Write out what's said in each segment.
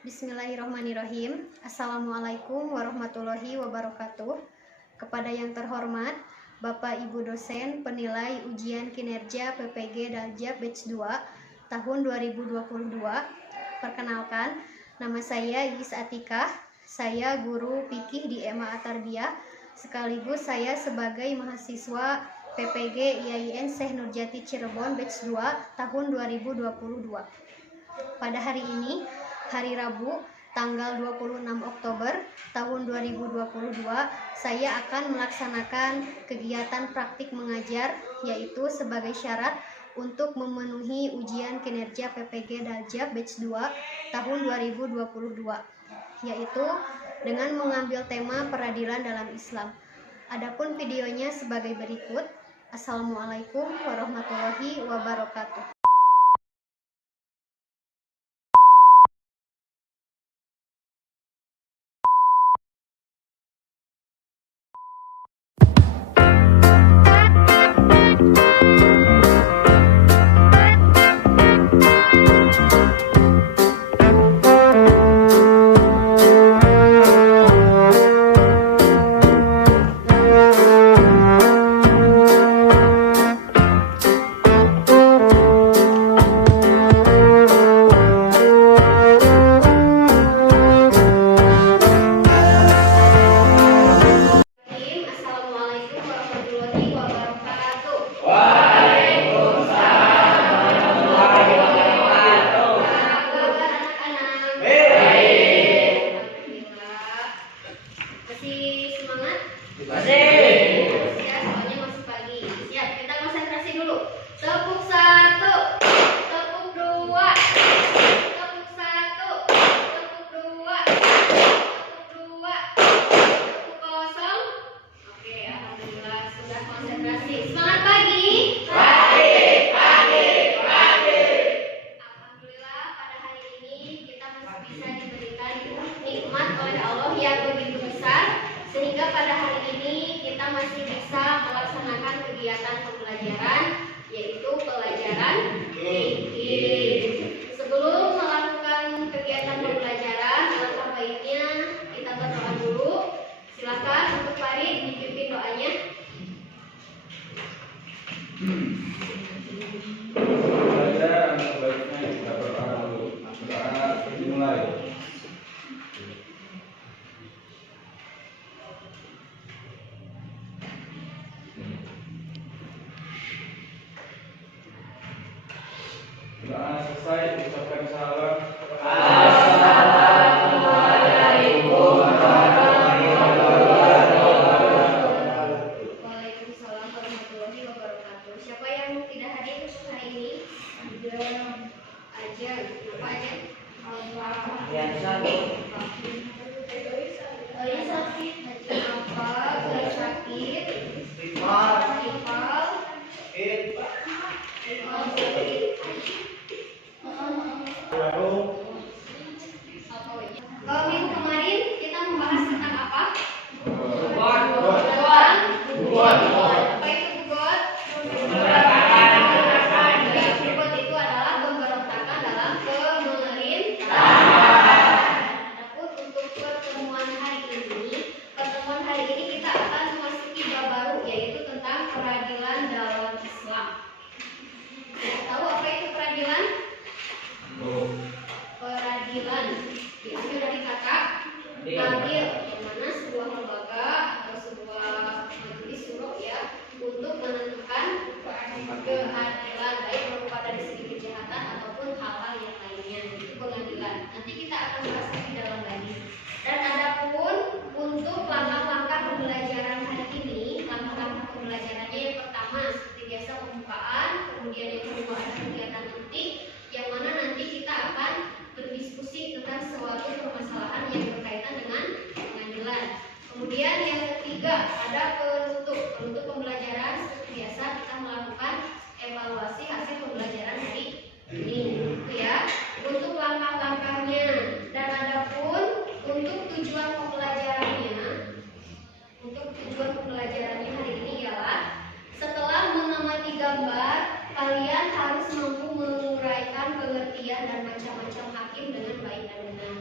Bismillahirrahmanirrahim. Assalamualaikum warahmatullahi wabarakatuh. Kepada yang terhormat Bapak Ibu dosen penilai ujian kinerja PPG Daljab Batch 2 tahun 2022. Perkenalkan, nama saya Yis Atikah. Saya guru fikih di EMA At-Tarbiyah, sekaligus saya sebagai mahasiswa PPG IAIN Syekh Nurjati Cirebon Batch 2 tahun 2022. Pada hari ini, hari Rabu, tanggal 26 Oktober tahun 2022, saya akan melaksanakan kegiatan praktik mengajar, yaitu sebagai syarat untuk memenuhi ujian kinerja PPG Daljab Batch 2 tahun 2022, yaitu dengan mengambil tema peradilan dalam Islam. Adapun videonya sebagai berikut. Assalamualaikum warahmatullahi wabarakatuh. Sehingga pada hari ini kita masih bisa melaksanakan kegiatan pembelajaran, yaitu pelajaran fikih. Sebelum melakukan kegiatan pembelajaran, alangkah baiknya kita berdoa dulu. Silakan untuk Farid dipimpin doanya. Belajar sebaiknya kita berdoa dulu. Doa dimulai. Doa selesai, ucapkan salam. Assalamualaikum warahmatullahi wabarakatuh. Waalaikumsalam warahmatullahi wabarakatuh. Siapa yang tidak hadir hari ini? Aja. Apa aja? Yang satu. Sakit. Apa? Sakit. Rifal. Minggu kemarin kita membahas tentang apa? Buat. Apa itu bugot? Bugot itu adalah pemberontakan dalam pemerintahan. Adapun untuk pertemuan hari ini kita akan memasuki bab baru, yaitu tentang peradilan dalam Islam. Tahu apa itu peradilan? Peradilan diambil dari kata adil, yang mana sebuah lembaga atau sebuah majelis syuro ya untuk menentukan keadilan, baik berupa dari segi kejahatan ataupun hal-hal yang lainnya. Itu pengadilan. Nanti kita akan bahas lebih dalam lagi. Dan adapun untuk langkah-langkah pembelajaran hari ini, langkah-langkah pembelajarannya yang pertama seperti biasa pembukaan, kemudian yang kedua ada kegiatan inti, yang mana nanti kita akan berdiskusi tentang suatu permasalahan yang berkaitan dengan pengadilan. Kemudian yang ketiga ada penutup pembelajaran. Seperti biasa kita melakukan evaluasi hasil pembelajaran hari ini, gitu ya. Untuk langkah-langkahnya dan adapun untuk tujuan pembelajarannya hari ini ialah setelah mengamati gambar, kalian harus mampu menguraikan pengertian dan macam-macam hakim dengan baik dan benar.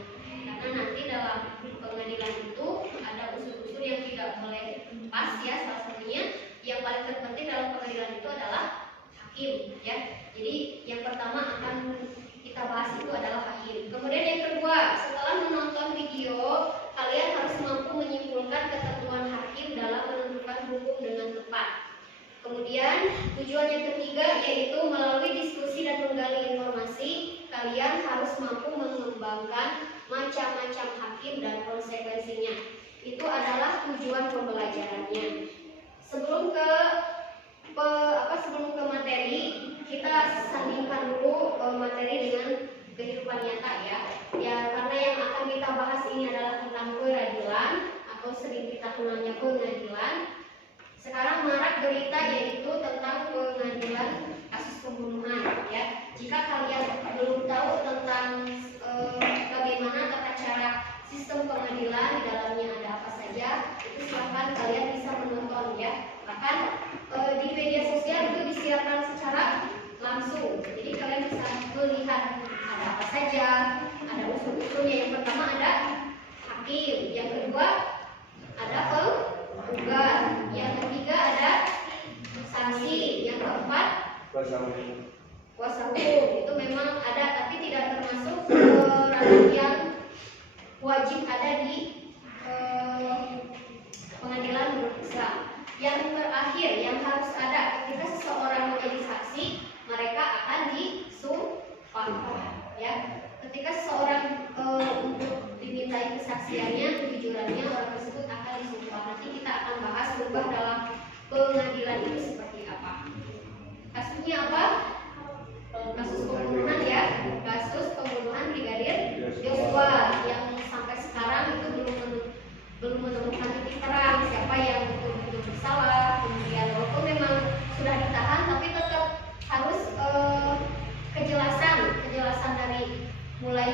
Tujuan yang ketiga yaitu melalui diskusi dan menggali informasi, kalian harus mampu mengembangkan macam-macam hakim dan konsekuensinya. Itu adalah tujuan pembelajarannya. Sebelum ke materi, kita sandingkan dulu materi dengan kehidupan nyata ya. Ya, karena yang akan kita bahas ini adalah tentang peradilan atau sering kita kenalnya pengadilan. Sekarang marak berita yaitu tentang pengadilan kasus pembunuhan ya. Jika kalian belum tahu tentang bagaimana tata cara sistem pengadilan, di dalamnya ada apa saja, itu silakan kalian bisa menonton ya. Bahkan di media sosial itu disiarkan secara langsung. Jadi kalian bisa melihat ada apa saja, ada unsur-unsurnya. Yang pertama ada hakim, yang kedua ada penggugat, yang ketiga ada saksi, yang keempat kuasa hukum. Itu memang ada, tapi tidak termasuk ranah yang wajib ada di pengadilan menurut Islam. Yang terakhir yang harus ada ketika seseorang menjadi saksi, mereka akan disumpah ya. Ketika seseorang untuk dimintai kesaksiannya, kejujurannya, orang tersebut akan disumpah. Nanti kita akan bahas berubah dalam pengadilan itu seperti apa. Kasusnya apa? Kasus pembunuhan ya, kasus pembunuhan Brigadir Yosua yang sampai sekarang itu belum menemukan titik terang siapa yang betul-betul bersalah. Kemudian walaupun memang sudah ditahan, tapi tetap harus kejelasan dari mulai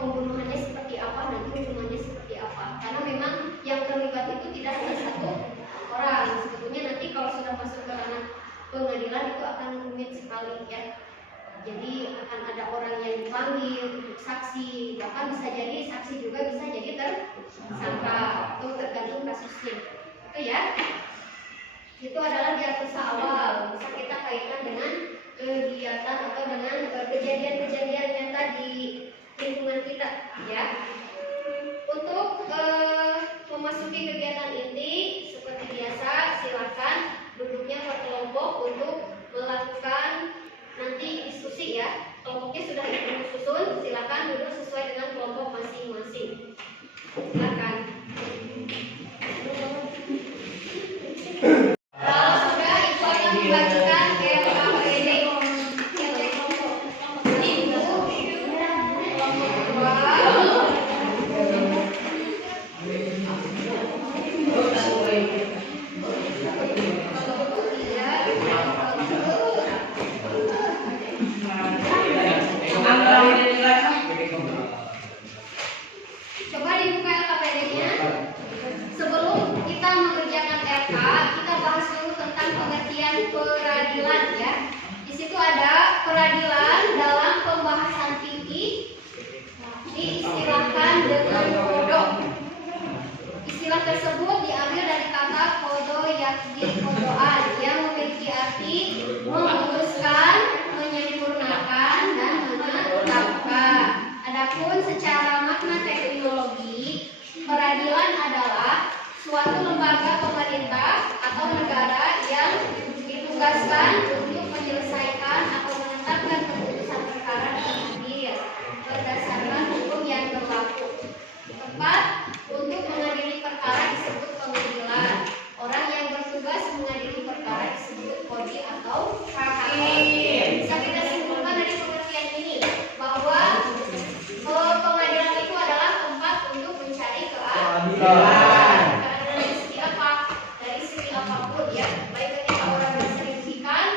pembunuhannya seperti apa dan hukumannya seperti apa. Karena memang yang terlibat itu tidak hanya satu orang. Sebetulnya nanti kalau sudah masuk ke ranah pengadilan itu akan rumit sekali ya. Jadi akan ada orang yang dipanggil untuk saksi, bahkan bisa jadi saksi juga bisa jadi tersangka, itu tergantung kasusnya. Itu ya. Itu adalah diagnosa awal. Bisa kita kaitkan dengan kegiatan atau dengan kejadian-kejadian nyata di lingkungan kita ya. Untuk memasuki kegiatan inti seperti biasa, silakan duduknya per kelompok untuk melakukan nanti diskusi ya. Kelompoknya sudah disusun, silakan duduk sesuai dengan kelompok masing-masing. Silakan. Kalau sudah, itu akan dibagikan ke KPD. Kelompok 1, coba dibuka LKPD-nya. Sebelum kita mengerjakan RK, kita bahas dulu tentang pengertian peradilan ya. Di situ ada peradilan dalam pembahasan tinggi diistilahkan dengan kodok. Istilah tersebut diambil dari kata kodo yakni kodoan yang memiliki arti memutuskan, menyempurnakan, dan menetapkan. Adapun secara makna teknologi, peradilan adalah suatu lembaga pemerintah atau negara yang ditugaskan untuk menyelesaikan atau menetapkan keputusan perkara hadir berdasarkan hukum yang berlaku. Tempat untuk mengadili perkara disebut pengadilan. Orang yang bertugas mengadili perkara disebut kodi atau hakim. Bisa kita simpulkan dari pengertian ini bahwa pengadilan itu adalah tempat untuk mencari keadilan. Dari segi apa? Dari segi apapun ya, baik ketika orang diselingkuhkan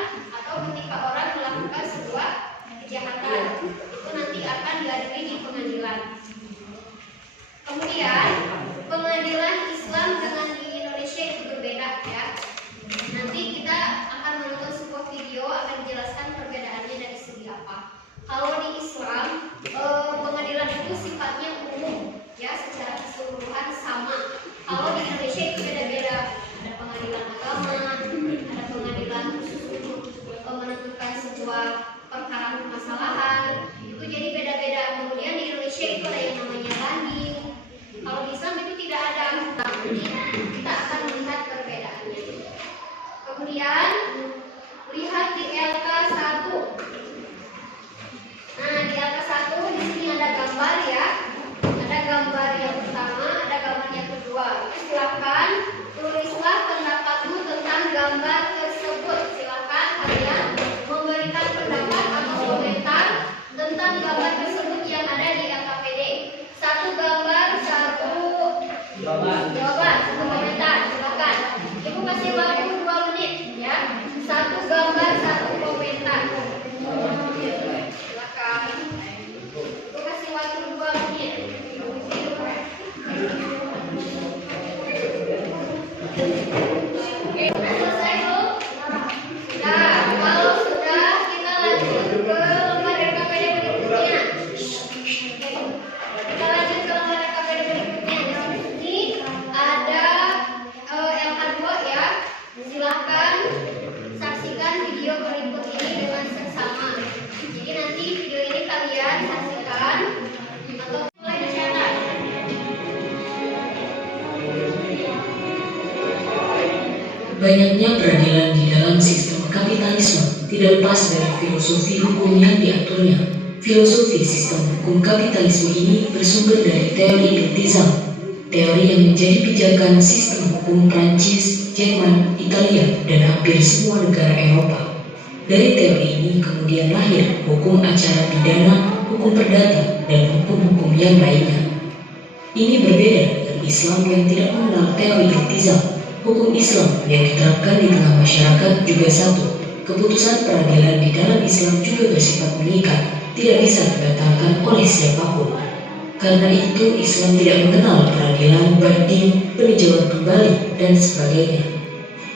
Banyaknya peradilan di dalam sistem kapitalisme tidak lepas dari filosofi hukum yang diaturnya. Filosofi sistem hukum kapitalisme ini bersumber dari teori iltizam, teori yang menjadi pijakan sistem hukum Prancis, Jerman, Italia, dan hampir semua negara Eropa. Dari teori ini kemudian lahir hukum acara pidana, hukum perdata, dan hukum-hukum yang lainnya. Ini berbeda dengan Islam yang tidak mengenal teori iltizam. Hukum Islam yang diterapkan di tengah masyarakat juga satu. Keputusan peradilan di dalam Islam juga bersifat mengikat, tidak bisa dibatalkan oleh siapapun. Karena itu Islam tidak mengenal peradilan, banding, peninjauan kembali, dan sebagainya.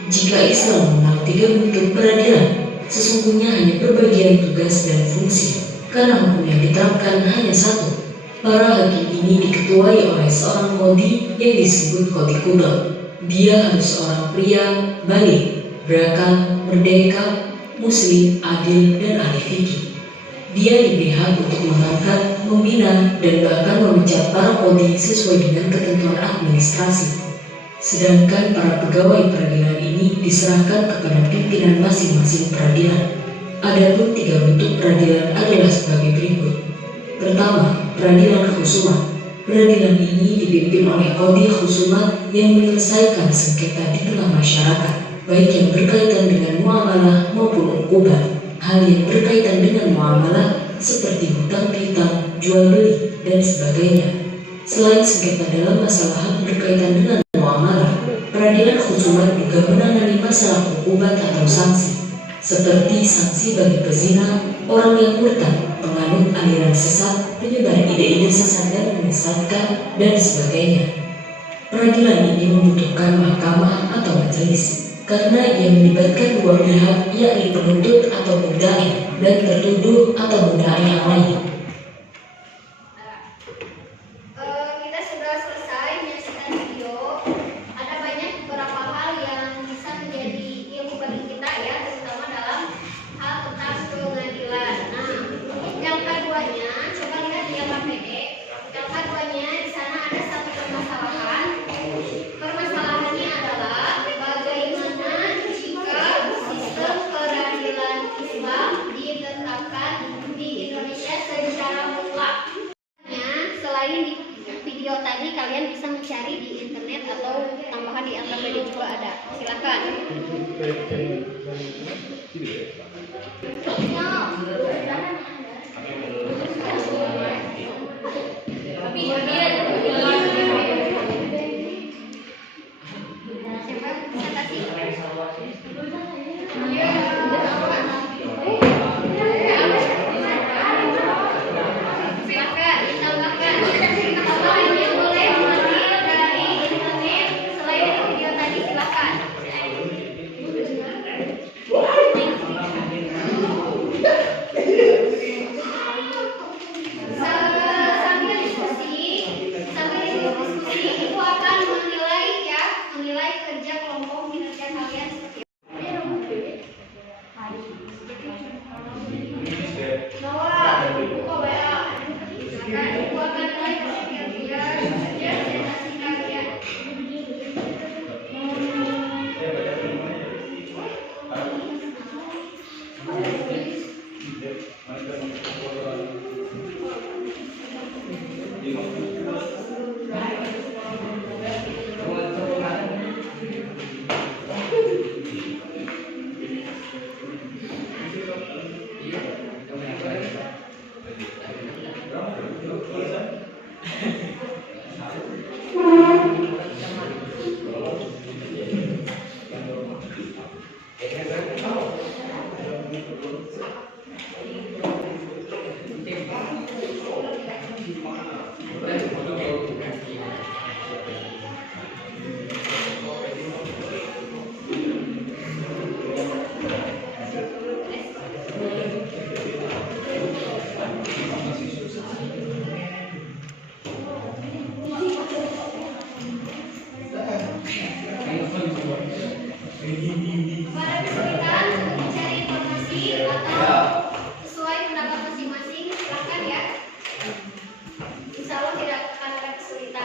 Jika Islam mengenal 3 bentuk peradilan, sesungguhnya hanya perbagian tugas dan fungsi, karena hukum yang diterapkan hanya satu. Para hakim ini diketuai oleh seorang qadhi yang disebut qadhi qudhat. Dia harus seorang pria, baligh, berakal, merdeka, muslim, adil, dan ahli fikih. Dia diberi hak untuk mengangkat, membina, dan bahkan memecat para qadhi sesuai dengan ketentuan administrasi. Sedangkan para pegawai peradilan ini diserahkan kepada pimpinan masing-masing peradilan. Adapun 3 bentuk peradilan adalah sebagai berikut. Pertama, peradilan khusumat. Peradilan ini dipimpin oleh qadhi khusumat yang menyelesaikan sengketa di tengah masyarakat, baik yang berkaitan dengan muamalah maupun uqubah. Hal yang berkaitan dengan muamalah seperti hutang piutang, jual beli, dan sebagainya. Selain sengketa dalam masalah hak berkaitan dengan muamalah, peradilan khusumat juga menangani masalah uqubat atau sanksi, seperti sanksi bagi pezina, orang yang murtad, penganut aliran sesat, penyebar ide-ide sesat dan menyesatkan, dan sebagainya. Peradilan ini membutuhkan mahkamah atau majelis, karena ia melibatkan 2 pihak, yakni penuntut atau mudda'i dan tertuduh atau mudda'i yang lain. Kita sudah selesai menyaksikan video. Ada banyak beberapa hal yang bisa menjadi ilmu bagi kita ya, terutama dalam hal tentang pengadilan. Nah, yang keduanya, coba lihat di APD. Yang keduanya di sana ada satu permasalahan. Permasalahannya adalah bagaimana jika sistem peradilan Islam ditetapkan di Indonesia secara mutlak. Selain di video tadi, kalian bisa mencari di internet atau tambahan di APD juga ada. Silakan.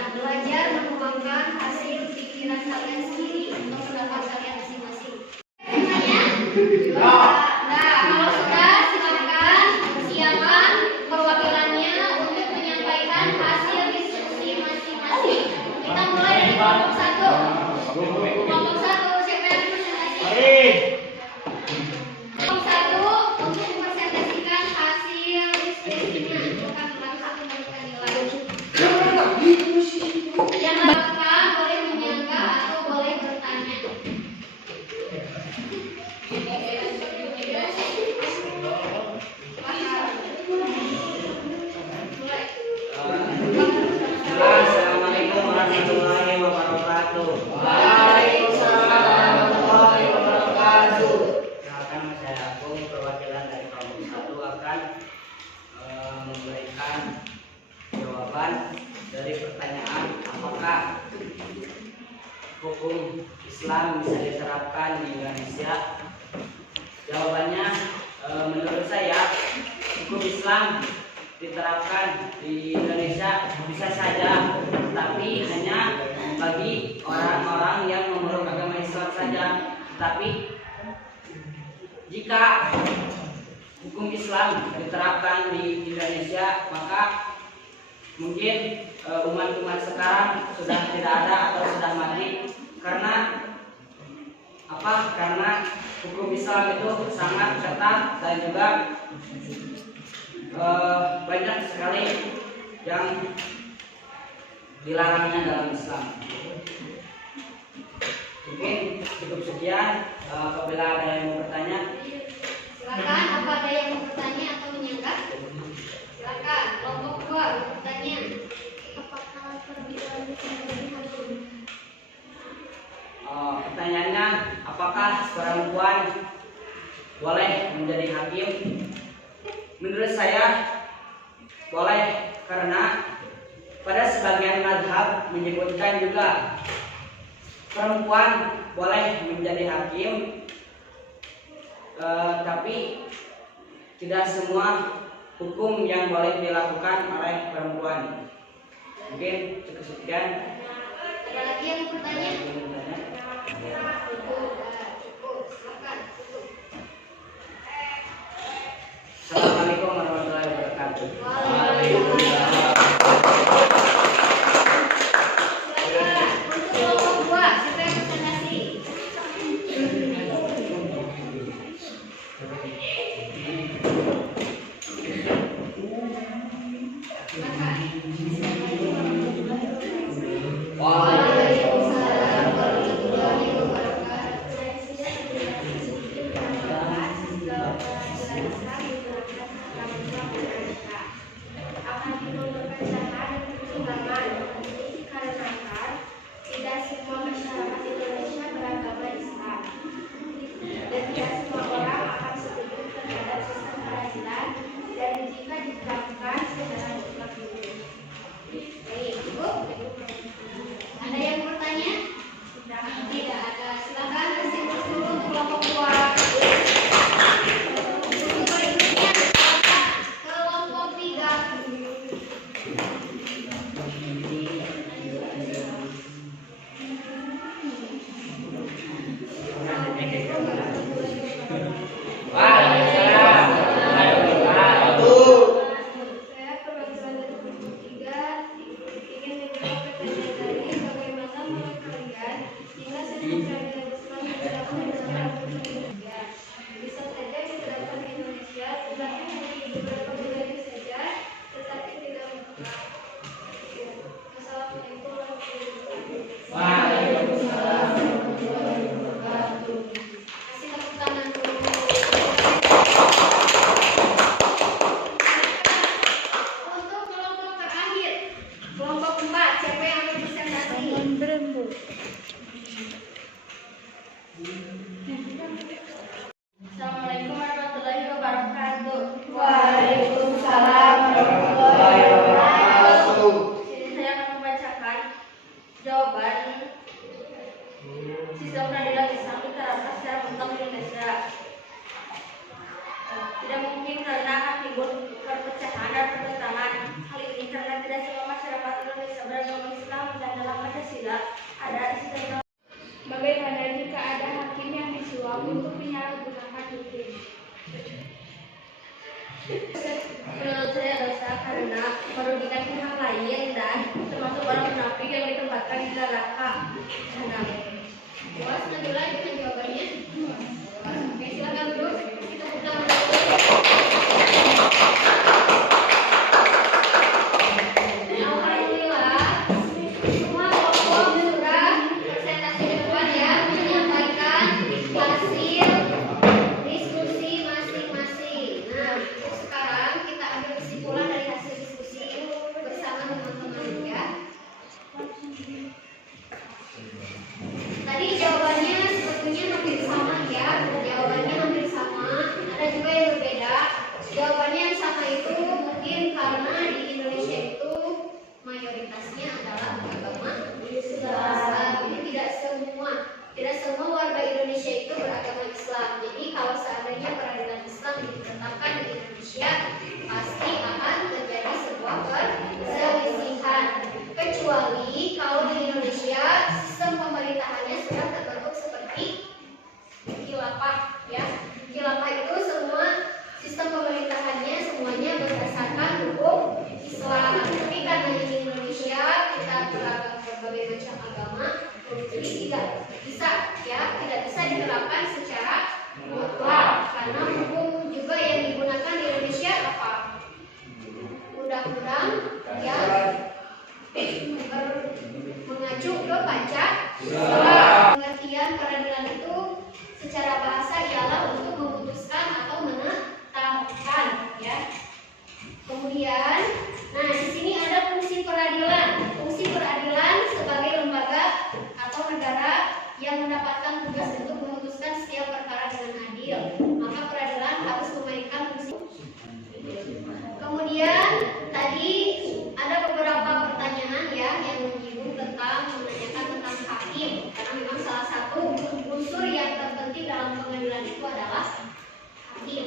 Belajar mengembangkan hasil pikiran kalian sendiri untuk pendapat kalian masing-masing. jawaban dari pertanyaan apakah hukum Islam bisa diterapkan di Indonesia. Jawabannya menurut saya hukum Islam diterapkan di Indonesia bisa saja, tapi hanya bagi orang-orang yang memeluk agama Islam saja. Tapi jika hukum Islam diterapkan di Indonesia, maka mungkin umat-umat sekarang sudah tidak ada atau sudah mati. Karena apa? Karena hukum Islam itu sangat ketat dan juga banyak sekali yang dilarangnya dalam Islam. Mungkin cukup sekian. Apabila ada yang mau bertanya, Silakan, apa ada yang mau bertanya atau menyanggah? Silakan, kelompok 2 bertanya. Apakah perbedaan menjadi hakim? Pertanyaannya, apakah perempuan boleh menjadi hakim? Menurut saya boleh, karena pada sebagian mazhab menyebutkan juga perempuan boleh menjadi hakim, tapi tidak semua hukum yang boleh dilakukan oleh perempuan. Mungkin cukup sekian. Ada lagi yang bertanya? Cukup, silakan. Assalamualaikum warahmatullahi wabarakatuh. Waalaikumsalam. Silakan, untuk kelompok 2, siapa yang presentasi? Waalaikumsalam warahmatullahi wabarakatuh. Akan timbul perpecahan dan ketimpangan dikarenakan tidak semua masyarakat Indonesia beragama Islam dan tidak semua orang akan setuju terhadap sistem peradilan dan jika diterapkan secara mutlak itu. Baik, Ibu. Ada yang bertanya? Tidak ada. Silakan kesimpulan dulu untuk kelompok 2. Untuk berikutnya, silakan kelompok 3. Waalaikumsalam warahmatullahi wabarakatuh. Saya perwakilan dari kelompok 3 ingin menjawab pertanyaan tadi, bagaimana menurut kalian jika sistem peradilan Islam diterapkan secara umum di Indonesia? Bisa saja diterapkan di Indonesia, tetapi hanya di beberapa wilayah saja, tetapi tidak mutlak. Assalamualaikum warahmatullahi wabarakatuh. Waalaikumsalam. Kasih tepuk tangan dulu. Untuk kelompok terakhir, kelompok 4, siapa yang akan presentasi? Assalamualaikum warahmatullahi wabarakatuh. Waalaikumsalam warahmatullahi wabarakatuh. Sini saya akan membacakan jawaban sistem peradilan Islam diterapkan secara mutlak di Indonesia. Tidak mungkin karena akan timbul perpecahan dan pertentangan. Hal ini karena tidak semua masyarakat Indonesia beragama Islam dan dalam Pancasila ada sistem. Bagaimana jika ada hakim yang disuap untuk menyalahgunakan hukum? Menurut saya dosa karena merugikan pihak lain dan termasuk orang munafik yang ditempatkan di neraka jahanam. Puas Nabila dengan jawabannya? Oke, silakan duduk. Kita buka dulu. Alhamdulillah, semua kelompok sudah presentasi depan ya, menyampaikan hasil diskusi masing-masing. Nah, untuk sekarang kita ambil kesimpulan dari hasil diskusi bersama teman-teman ya. Tadi jawabannya sebetulnya hampir sama ya, jawabannya hampir sama. Ada juga yang Pengertian peradilan itu secara bahasa ialah untuk memutuskan atau menetapkan, ya. Kemudian, nah di sini ada fungsi peradilan. Fungsi peradilan sebagai lembaga atau negara yang mendapatkan tugas untuk memutuskan setiap perkara dengan adil. Maka peradilan harus memainkan fungsi. Kemudian tadi ada beberapa pertanyaan ya yang menyinggung tentang menanyakan tentang hakim, karena memang salah satu unsur yang terpenting dalam pengadilan itu adalah hakim.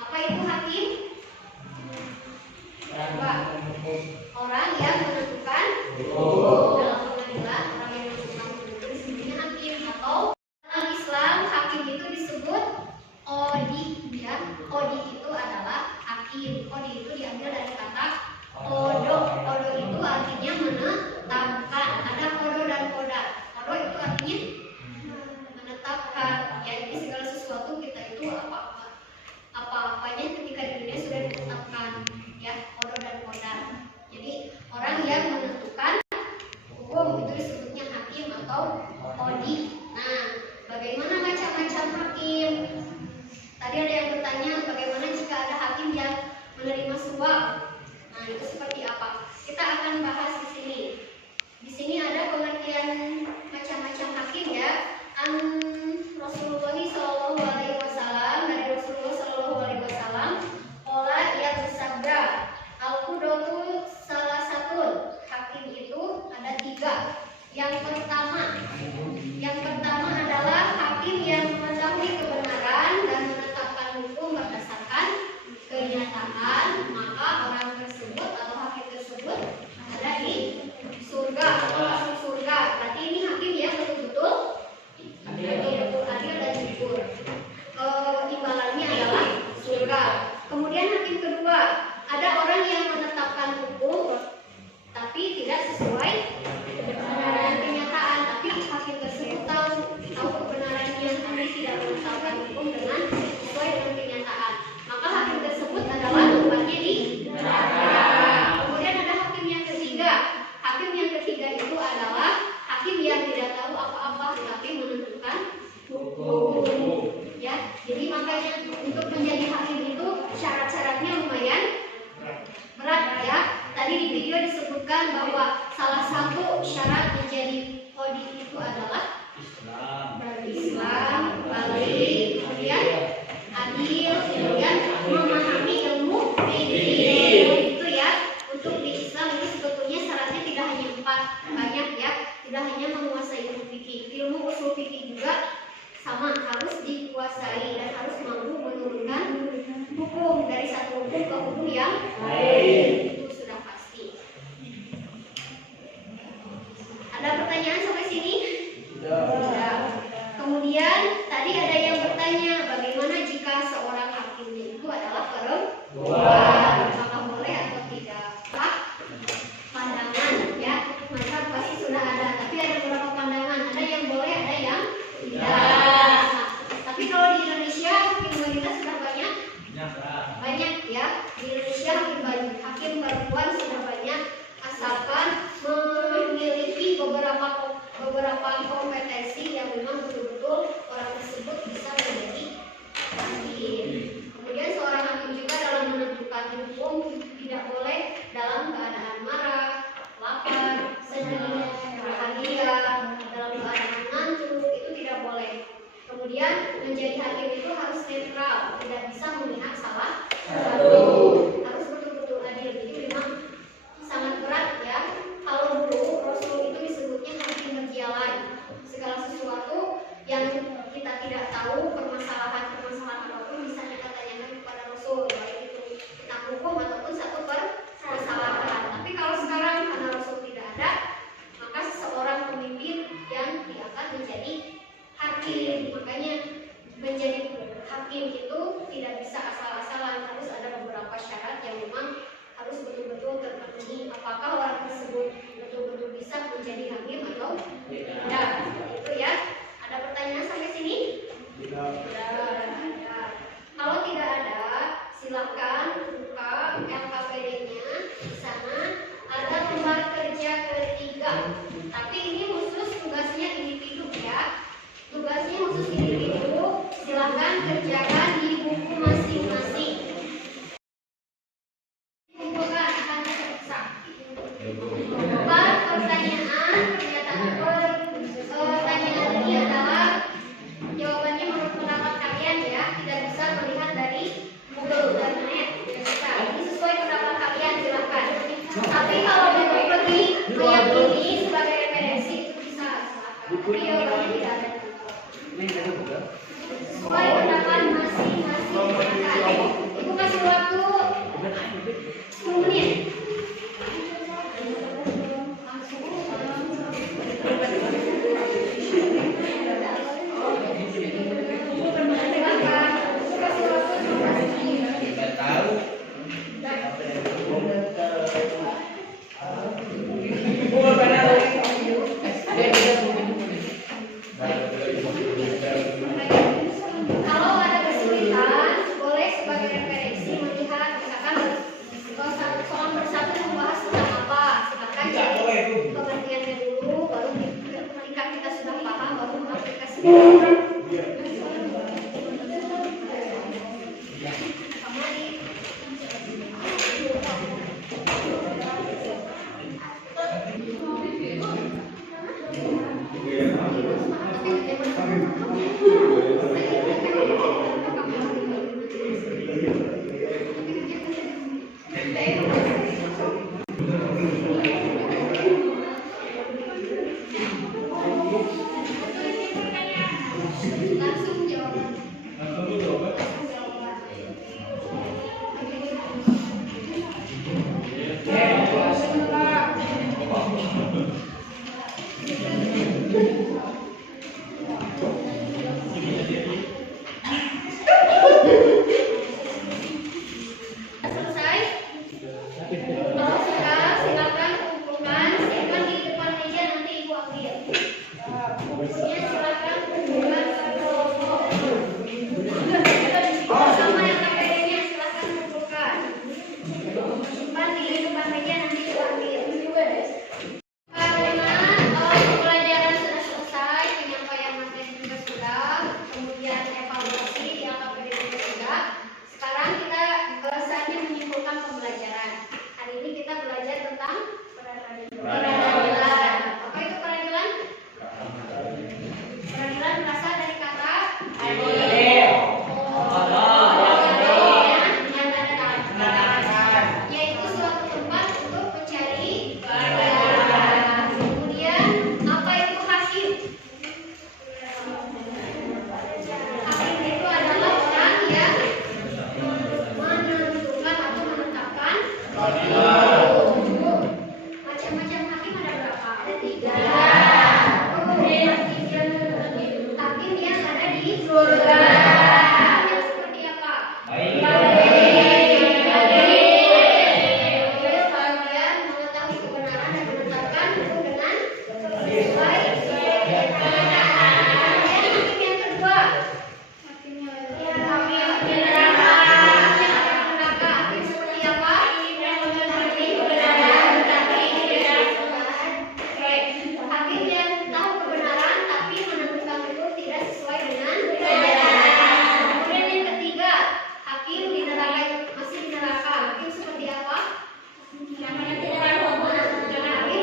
Apa itu hakim? Orang yang menentukan hukum dalam pengadilan, orang yang menentukan hukum itu disebutnya hakim. Atau dalam Islam hakim itu disebut qadhi, ya. Qadhi itu adalah hakim. Qadhi itu diambil dari kata qodo. Qodo itu artinya menetapkan. Ada qodo dan qoda. Qodo itu artinya menetapkan. Ya, jadi segala sesuatu kita itu apa-apanya ketika di dunia sudah ditetapkan, ya, qodo dan qoda. Jadi orang yang menentukan hukum itu disebutnya hakim atau qadhi. Nah, bagaimana macam-macam hakim? Tadi ada yang bertanya bagaimana jika ada hakim yang menerima suap. Nah, itu seperti apa? Kita akan bahas di sini. Di sini ada pengertian macam-macam hakim, ya. Rasulullah Shallallahu Alaihi Wasallam, dari Rasulullah Shallallahu Alaihi Wasallam, qala ia bersabda, al-qudratu salah satu hakim itu ada 3. Yang pertama adalah hakim yang mengetahui kebenaran dan menetapkan hukum berdasarkan kenyataan, maka orang tersebut atau hakim tersebut ada di surga atau masuk surga. Berarti ini hakim yang betul-betul adil dan jujur. Imbalannya adalah surga. Kemudian hakim kedua, ada orang yang menetapkan hukum tapi tidak sesuai dengan kenyataan, tapi hakim tersebut tahu kebenarannya, tapi tidak menetapkan hukum dengan sesuai dengan kenyataan, maka hakim tersebut adalah tempatnya di neraka. Kemudian ada hakim yang ketiga. Hakim yang ketiga itu adalah hakim yang tidak tahu apa-apa tapi menentukan hukum, ya. Jadi makanya untuk menjadi hakim itu syarat-syaratnya lumayan berat, ya. Tadi di video disebutkan bahwa salah satu syarat menjadi qadhi itu adalah Islam, balik, kemudian adil, kemudian memahami ilmu fikih. Itu ya. Untuk di Islam itu sebetulnya syaratnya tidak hanya 4, banyak, ya. Tidak hanya menguasai ilmu fikih, ilmu usul fikih juga sama harus dikuasai dan harus mampu menurunkan hukum dari satu hukum ke hukum yang lain. Itu sudah pasti. Ada pertanyaan sampai sini? Sudah. Kemudian tadi ada yang bertanya bagaimana jika seorang hakim itu adalah perempuan, apakah boleh atau tidak? Pandangan, ya, maka pasti sudah ada. Tapi ada beberapa pandangan, ada yang boleh, ada yang tidak. Tapi kalau di Indonesia hakim wanita sudah banyak, ya. Di Indonesia hakim perempuan sudah banyak, asalkan memiliki beberapa kompetensi yang memang betul-betul orang tersebut bisa menjadi hakim. Kemudian seorang hakim juga dalam menentukan hukum tidak boleh dalam keadaan marah, lapar, sedih, bahagia, dalam keadaan ngantuk, itu tidak boleh. Kemudian menjadi hakim itu harus netral, tidak bisa memihak salah satu, harus betul-betul adil. Jadi memang sangat berat, ya. Kalau dulu Rasul itu disebutnya hakim berjalan. Segala sesuatu yang kita tidak tahu, permasalahan apapun bisa kita tanyakan kepada Rasul, baik itu tentang hukum ataupun satu permasalahan. Tapi kalau sekarang karena Rasul tidak ada, maka seseorang pemimpin yang diangkat menjadi hakim. Makanya menjadi hakim itu tidak bisa asal-asalan, harus ada beberapa syarat yang memang harus betul-betul terpenuhi. Apakah orang tersebut betul-betul bisa menjadi hakim atau tidak? Itu, ya. Ada pertanyaan sampai sini? Tidak ada. Kalau tidak ada, silakan buka LKPD-nya. Di sana ada lembar kerja ketiga. Tapi ini khusus tugasnya individu. khusus individu, silahkan kerjakan di buku masing-masing. Kumpulkan akan terpisah. Pertanyaan ini adalah jawabannya menurut pendapat kalian ya, tidak bisa melihat dari Google dan net. Tidak bisa. Ini sesuai pendapat kalian, silahkan. Tapi kalau mau pergi meyakini sebagai referensi itu bisa, silahkan. Tapi jawabannya tidak ada. Sesuai pendapat masing-masing, silahkan. Ibu kasih waktu 10 menit. Kalau ada kesulitan, boleh sebagai referensi melihat, misalkan soal bersatu membahas tentang apa, silakan cari pengertiannya dulu, baru ketika kita sudah paham, baru mengaplikasikan. Langsung jawab. Selesai? Kalau sudah, silakan kumpulkan, simpan di depan meja, nanti ibu ambil. Bukunya silakan kumpulkan sama yang KPD-nya silakan kumpulkan. Simpan di depan meja, nanti ibu ambil. Karena pembelajaran sudah selesai, penyampaian materi juga sudah, kemudian evaluasi yang KPD juga sudah. Sekarang kita saatnya menyimpulkan pembelajaran. Hari ini kita belajar tentang peradilan. Apa itu peradilan? Peradilan berasal dari kata adil, yaitu suatu tempat untuk mencari keadilan. Kemudian apa itu hakim? Hakim itu adalah orang yang menentukan atau menetapkan hukum. Macam-macam hakim ada berapa? Ada 3. Hakim yang ada di surga. Yang seperti apa? Kalian mengetahui kebenaran dan menetapkan hukum dengan sesuai. Kemudian hakim yang kedua. Hakim yang neraka. Hakim seperti apa? Hakim yang tahu kebenaran tapi menentukan itu tidak sesuai dengan kebenaran. Kemudian yang ketiga, hakim di neraka, masih di neraka. Hakim seperti apa? Hakim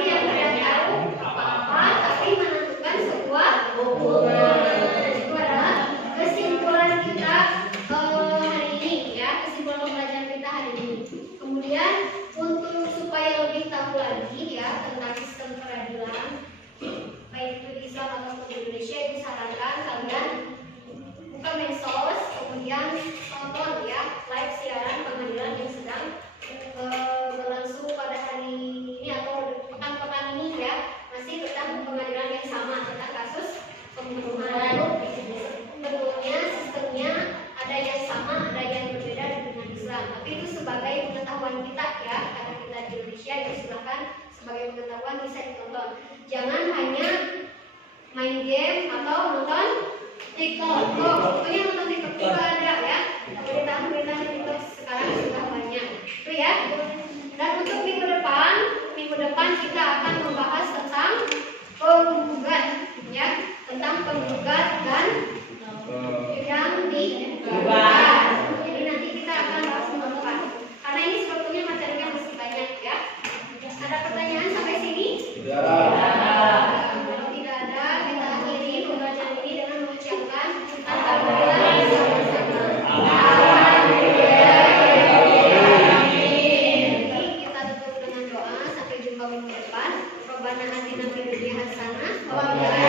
yang tidak tahu apa-apa tapi menentukan sebuah hukum. Itu adalah kesimpulan kita hari ini ya, kesimpulan pembelajaran kita hari ini. Kemudian untuk supaya lebih tahu lagi ya tentang sistem peradilan baik itu di Islam ataupun di Indonesia, itu sarankan kalian buka medsos, kemudian tonton ya live siaran pengadilan yang sedang berlangsung pada hari ini atau pekan-pekan ini ya, masih tentang pengadilan yang sama tentang kasus pembunuhan. Bentuknya, sistemnya ada yang sama, ada yang berbeda dengan Islam. Tapi itu sebagai pengetahuan kita ya, karena kita di Indonesia, itu silahkan sebagai pengetahuan bisa ditonton. Jangan hanya main game atau nonton TikTok. Pokoknya nonton TikTok juga ada ya. Berita-berita di TikTok sekarang sudah banyak. Itu ya. Dan untuk minggu depan kita akan membahas tentang penggugat ya, tentang penggugat dan yang diubah. Jadi nanti kita akan bahas mengubah. Karena ini sebetulnya materinya masih banyak ya. Ada pertanyaan sampai sini? Kalau tidak ada, kita akhiri pembacaan ini dengan mengucapkan alhamdulillah sama-sama. Kita tutup dengan doa sampai jumpa minggu depan. Rabbana atina fid dunya hasanah wa fil